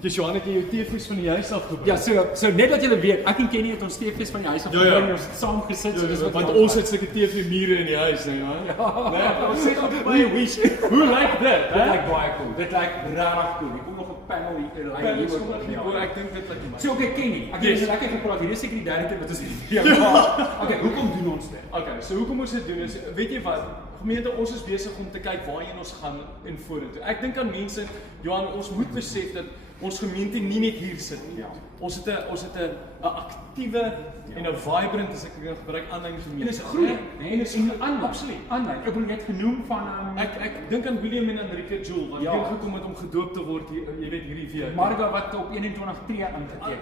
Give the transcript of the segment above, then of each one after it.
Dis Johan, het jy jou teefies van die huis afgebring? Ja, so net dat julle weet, ek en Kenny het ons teefies van die huis afgebring, ons het saam gesit, so dis wat want ons het sulke TV-mure in die huis, nee, ons sê op baie wish. Hoe lyk dit? Dit lyk baie cool. Dit lyk regtig cool. Hier kom nog 'n panel hier, Ek dink dit lyk so okay, Kenny, ek het lekker gepraat. Hier is seker die derde keer wat ons hierdie maak. Okay, hoekom doen ons dit? Okay, so hoekom ons dit doen is, weet jy wat, gemeente, ons is besig om te kyk waarheen ons gaan in vorentoe. Ek dink aan mense, Johan, ons moet besef dat ons gemeente nie net hier sit nie. Ja. Ons het 'n aktiewe en 'n vibrant, as ek kan gebruik, aanlyn gemeente. En dis groei, nee, en dis aanlyn. Absoluut. Aanlyn. Ek wil net genoem van Ek dink aan William en Enrique Joel wat hier gekom het om gedoop te word, jy weet hierdie week. Marga wat op 21/3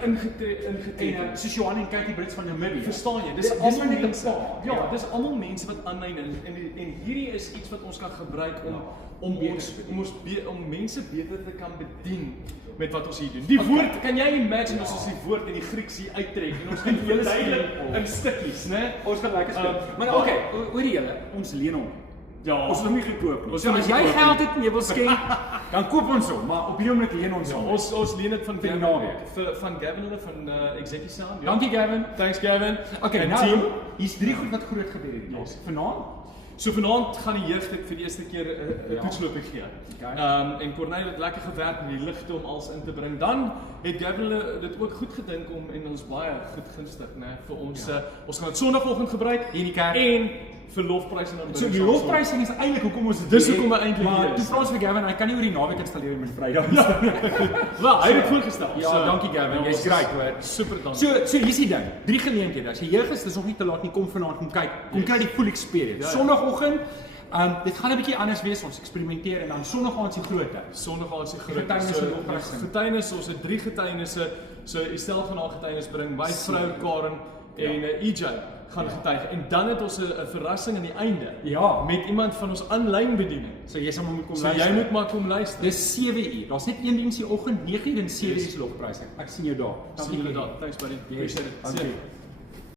ingeteken. En soos Johan en Katie Brits van Namibië. Verstaan jy? Dis almal net 'n paar. Ja, dis almal mense wat aanlyn en hierdie is iets wat ons kan gebruik om mense beter te kan bedien met wat ons hier doen. Die woord, kan jy imagine as ons die woord in die Grieks hier uittrek en ons kan hele duidelik in stukkies, né? Ons gaan lekker speel. Maar okay, hoor julle, ons leen hom. Ja, ons wil hom nie gekoop nie. Ons So as jy geld het en jy wil skenk, dan koop ons hom, maar op hierdie oomblik leen ons hom. Ons leen dit van die naweek. Van Gavin hulle van Executive Sound. Ja. Dankie Gavin. Thanks Gavin. Okay, en nou team. hier's 3 goed wat groot gebeur het. Yes. Vanaand So vanaand gaan die jeug dit vir die eerste keer 'n toetsloopie gee. Okay. En Corneille het lekker gewerk met die ligte om alles in te bring. Dan het Gavin dit ook goed gedink om en ons baie goed gunstig, né, vir ons ons gaan dit Sondagoggend gebruik in die kerk en vir lofprysing dan. So die lofprysing is eintlik hoekom ons dit dis hoekom we eintlik maar hier toe is. vra ons vir Gavin, hy kan nie oor die naweek installeer met Vrydag. Wel, hy het dit voorgestel. Ja, dankie Gavin. Jy's great hoor. Super dankie. So hier's die ding. 3 geleenthede. As jy jeug is, dis nog nie te laat nie, kom vanaand kom kyk. Kom kry die full experience. Sondagoggend dit gaan 'n bietjie anders wees, ons eksperimenteer en dan Sondag aand se grootte. Sondag aand se grootte. Getuienisse, getuienisse, ons het 3 getuienisse. So Estelle gaan haar getuienis bring, my vrou Karen en EJ gaan getuig. En dan het ons 'n verrassing aan die einde. Ja, met iemand van ons aanlyn bediening. So jy sal maar moet kom luister. So jy moet maar kom luister. Dis 7uur. Daar's net een diens die oggend 9uur en 7uur se lofprysing. Ek sien jou daar. Dankie julle daar. Thanks buddy. Appreciate it.